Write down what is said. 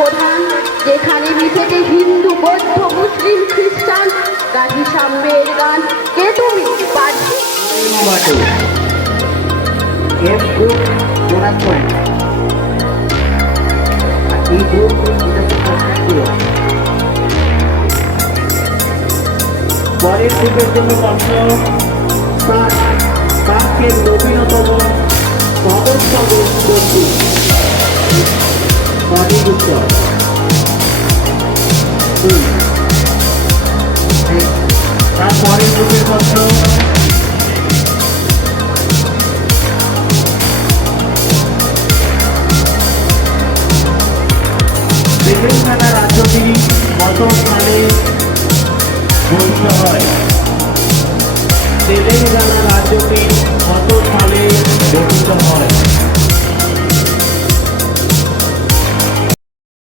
প্রধান, যেখানে মিশেছে হিন্দু, বৌদ্ধ, মুসলিম, খ্রিস্টান। গাহি সাম্যের গান, কে তুমি পারছি? এফ গ্রুপ ডোনাট পয়েন্ট, আর এই গ্রুপ পরের গ্রুপের জন্য প্রশ্ন, কাকের নবীনতম সদস্য বন্ধু সঠিক উত্তর দুই। তারপরের গ্রুপের প্রশ্ন, তেলেঙ্গানা রাজ্যটি কত সালে গঠিত হয়? তেলেঙ্গানা রাজ্যটি